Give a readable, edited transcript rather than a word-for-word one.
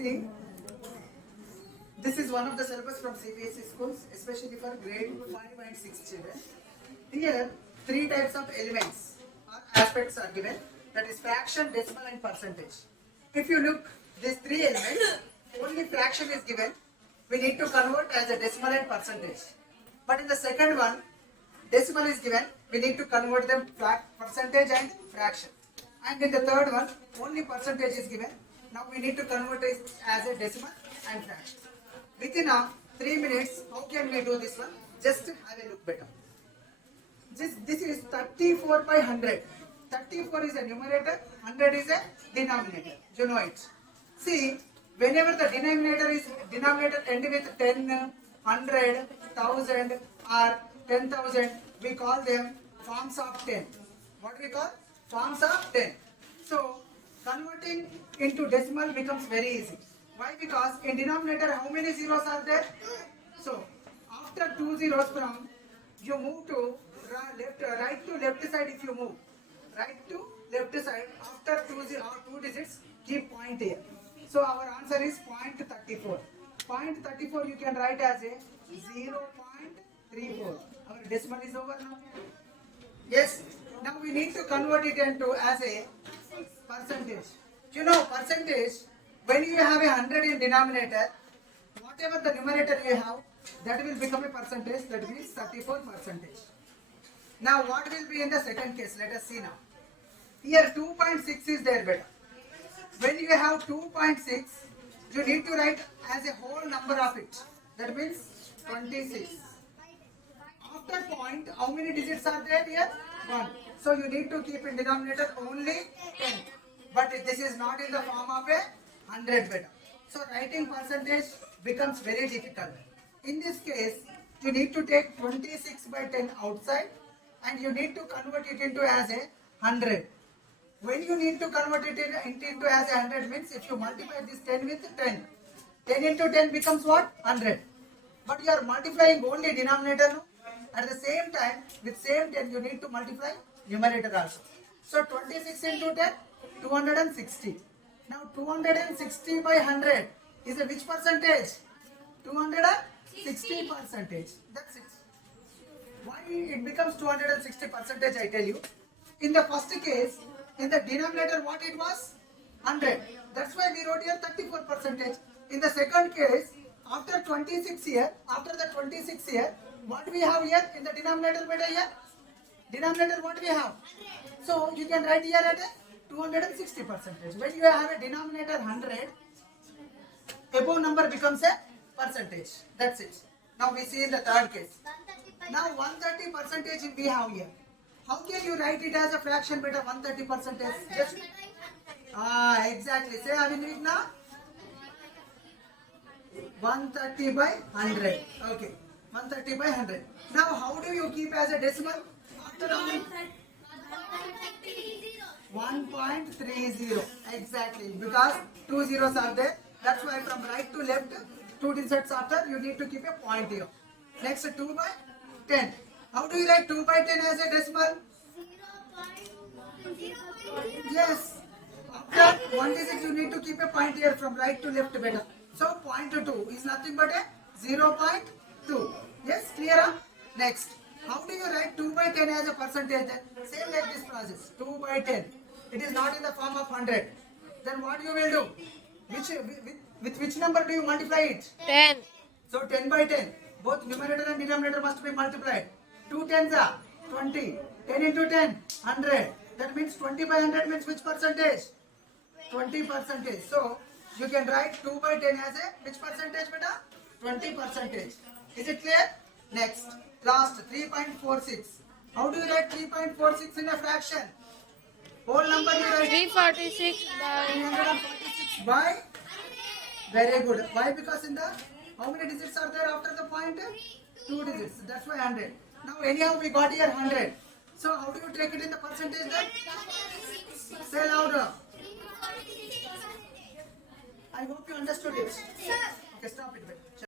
See, this is one of the syllabus from CBSE schools, especially for grade 5 and 6 children. Here, three types of elements or aspects are given, that is fraction, decimal and percentage. If you look, these three elements, only fraction is given. We need to convert as a decimal and percentage. But in the second one, decimal is given, we need to convert them percentage and fraction. And in the third one, only percentage is given. Now we need to convert it as a decimal and fraction. Within 3 minutes, how can we do this one? Just have a look better. This is 34 by 100. 34 is a numerator, 100 is a denominator. You know it. See, whenever the denominator end with 10, 100, 1000 or 10,000, we call them forms of 10. What we call? Forms of 10. So, converting into decimal becomes very easy. Why? Because in denominator, how many zeros are there? So, after 2 zeros from, you move to right to left side if you move. Right to left side, after 2 digits, keep point here. So, our answer is 0.34. 0.34 you can write as a 0.34. Our decimal is over now. Yes. Now we need to convert it into as a percentage. You know, percentage, when you have 100 in denominator, whatever the numerator you have, that will become a percentage, that means 34%. Now what will be in the second case? Let us see now. Here 2.6 is there better. When you have 2.6, you need to write as a whole number of it. That means 26. After point, how many digits are there here? 1. So you need to keep in denominator only 10. But this is not in the form of a 100 better. So writing percentage becomes very difficult. In this case, you need to take 26 by 10 outside and you need to convert it into as a 100. When you need to convert it into as a 100 means if you multiply this 10 with 10. 10 into 10 becomes what? 100. But you are multiplying only denominator. No? At the same time, with same 10 you need to multiply numerator also. So 26 into 10, 260. Now 260 by 100 is a which percentage? 260 percentage. That's it. Why it becomes 260 percentage I tell you. In the first case, in the denominator what it was? 100. That's why we wrote here 34 percentage. In the second case, after 26 here, what we have here in the denominator better here? Denominator what we have? So you can write here at a 260 percentage. When you have a denominator 100, above number becomes a percentage. That's it. Now we see in the third case. Now 130 percentage we have here. How can you write it as a fraction better 130 percentage? Just exactly. Say Avinigna. 130 by 100. Okay. 130 by 100. Now how do you keep as a decimal? After 1.30. Exactly. Because 2 zeros are there. That's why from right to left, 2 digits after, you need to keep a point here. Next 2 by 10. How do you write 2 by 10 as a decimal? Yes. After 1 digit, you need to keep a point here from right to left better. So 0.2 is nothing but a 0.2. Yes, clear? Next. How do you write 2 by 10 as a percentage then? Same like this process. 2 by 10. It is not in the form of 100. Then what you will do? With which number do you multiply it? 10. So 10 by 10. Both numerator and denominator must be multiplied. 2 tens are 20. 10 into 10, 100. That means 20 by 100 means which percentage? 20 percentage. So you can write 2 by 10 as a which percentage beta? 20 percentage. Is it clear? Next. Last 3.46. How do you write 3.46 in a fraction? Whole number you write 346 by 346 by. Very good. Why? Because in the how many digits are there after the point? 2 digits. That's why 100. Now anyhow we got here 100. So how do you take it in the percentage then? Say louder. I hope you understood it. Okay, stop it.